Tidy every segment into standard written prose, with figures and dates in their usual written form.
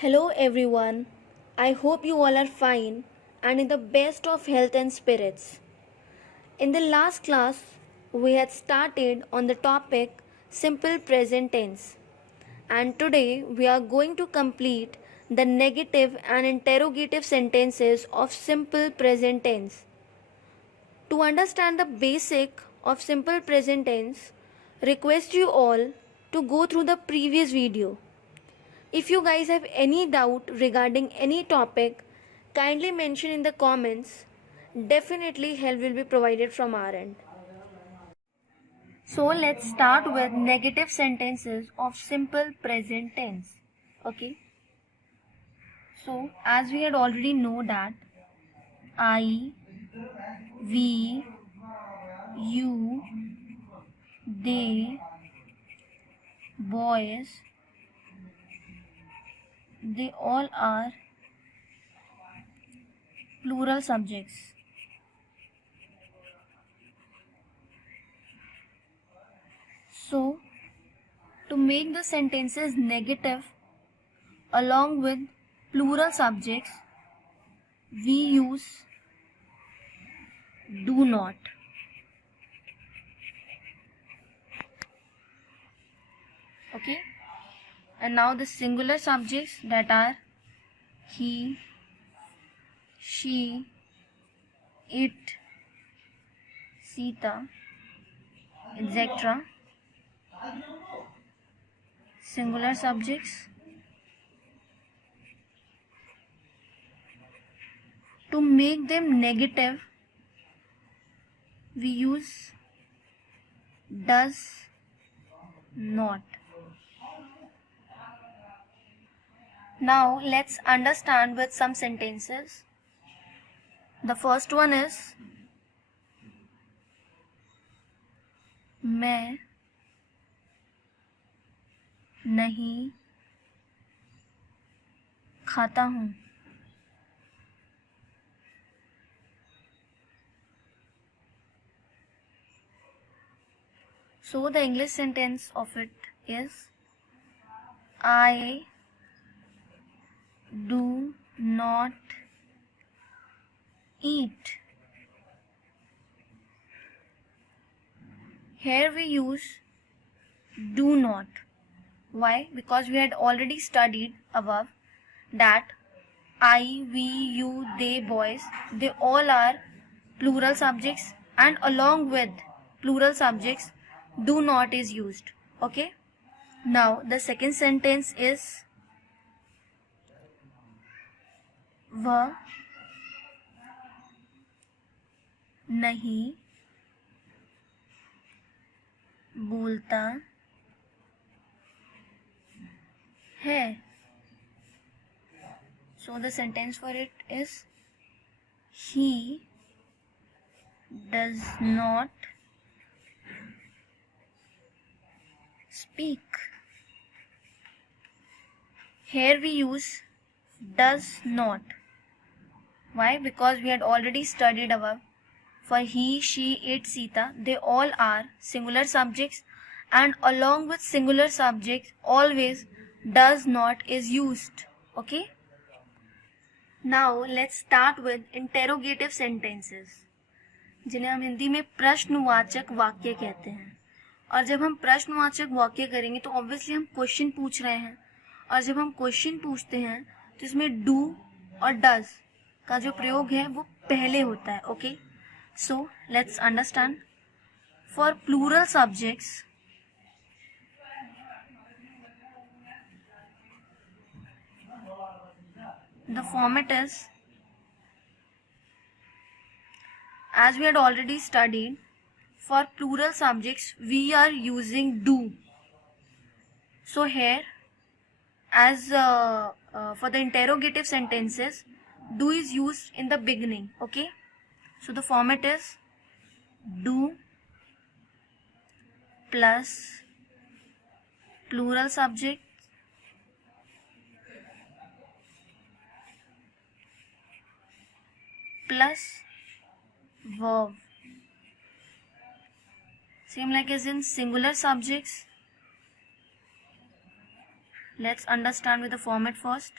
Hello everyone. I hope you all are fine and in the best of health and spirits. In the last class, we had started on the topic simple present tense, and today we are going to complete the negative and interrogative sentences of simple present tense. To understand the basic of simple present tense, request you all to go through the previous video. If you guys have any doubt regarding any topic, kindly mention in the comments. Definitely help will be provided from our end. So let's start with negative sentences of simple present tense. Okay. So as we had already know that I, we, you, they, boys, they all are plural subjects. So to make the sentences negative along with plural subjects, we use do not. Okay, and now the singular subjects that are he, she, it, Sita, etc. Singular subjects. To make them negative, we use does not. Now let's understand with some sentences. The first one is मैं नहीं खाता हूँ. So the English sentence of it is I do not eat. Here we use do not. Why? Because we had already studied above that I, we, you, they, boys, they all are plural subjects, and along with plural subjects, do not is used. Okay. Now the second sentence is वह नहीं बोलता है. So the sentence for it is he does not speak. Here we use does not. Why? Because we had already studied above. For he, she, it, Sita, they all are singular subjects, and along with singular subjects always does not is used. Okay. Now let's start with interrogative sentences, जिन्हें हम हिंदी में प्रश्नवाचक वाक्य कहते हैं. और जब हम प्रश्नवाचक वाक्य करेंगे तो ऑब्वियसली हम क्वेश्चन पूछ रहे हैं, और जब हम क्वेश्चन पूछते हैं तो इसमें डू और डज का जो प्रयोग है वो पहले होता है. Okay. So let's understand. For plural subjects, the format is, as we had already studied, for plural subjects we are using do. So here, as for the interrogative sentences, do is used in the beginning. Okay. So the format is do plus plural subject plus verb. Same like as in singular subjects. Let's understand with the format first.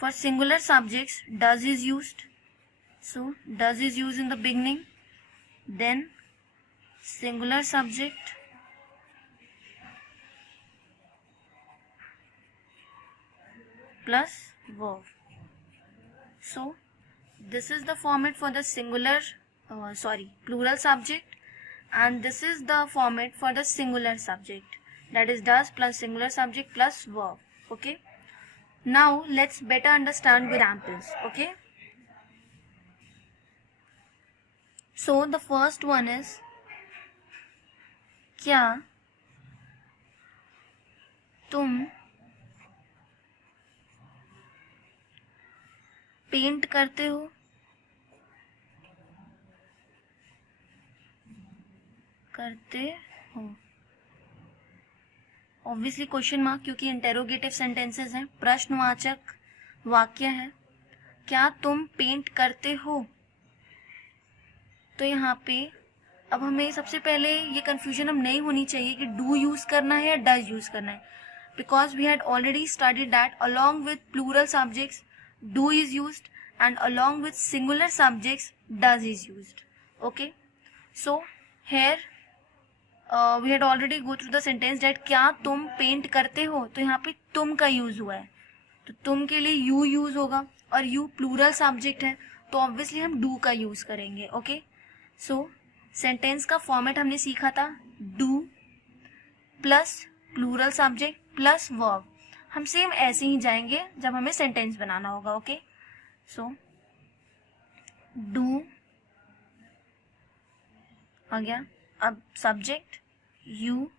For singular subjects, does is used. So does is used in the beginning, then singular subject plus verb. So this is the format for the plural subject, and this is the format for the singular subject, that is does plus singular subject plus verb. Okay, now let's better understand examples. Okay, so the first one is क्या तुम paint करते हो? करते हो obviously question mark, क्योंकि interrogative sentences हैं, प्रश्नवाचक वाक्य है. क्या तुम पेंट करते हो? तो यहाँ पे अब हमें सबसे पहले ये कंफ्यूजन हम नहीं होनी चाहिए कि डू यूज करना है या डज यूज करना है, because we had already studied that along with plural subjects do is used and along with singular subjects does is used. Okay, so here we had already go through the sentence that क्या तुम paint करते हो, तो यहाँ पे तुम का use हुआ है, तो तुम के लिए यू यूज होगा और यू प्लूरल सब्जेक्ट है, तो ऑब्वियसली हम डू का यूज करेंगे. ओके, सो सेंटेंस का फॉर्मेट हमने सीखा था do plus plural subject plus verb. हम सेम ऐसे ही जाएंगे जब हमें सेंटेंस बनाना होगा. ओके, सो डू आ गया. अब subject you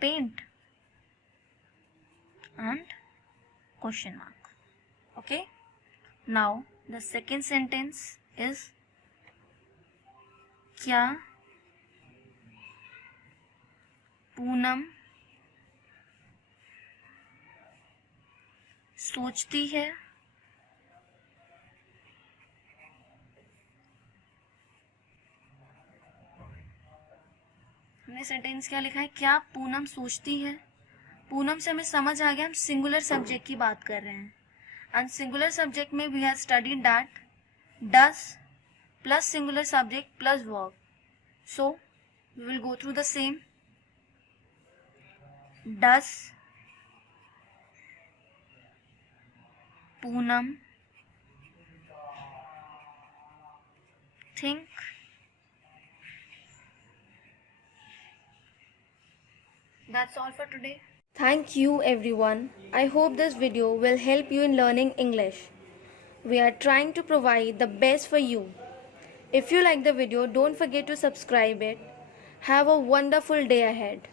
paint and question mark. Okay, now the second sentence is क्या पूनम सोचती है? हमने सेंटेंस क्या लिखा है, क्या पूनम सोचती है. पूनम से हमें समझ आ गया हम सिंगुलर सब्जेक्ट की बात कर रहे हैं, एंड सिंगुलर सब्जेक्ट में we have studied that does plus singular subject plus verb. So we will go through the same. Does Poonam think That's all for today. Thank you everyone. I hope this video will help you in learning English. We are trying to provide the best for you. If you like the video, don't forget to subscribe it. Have a wonderful day ahead.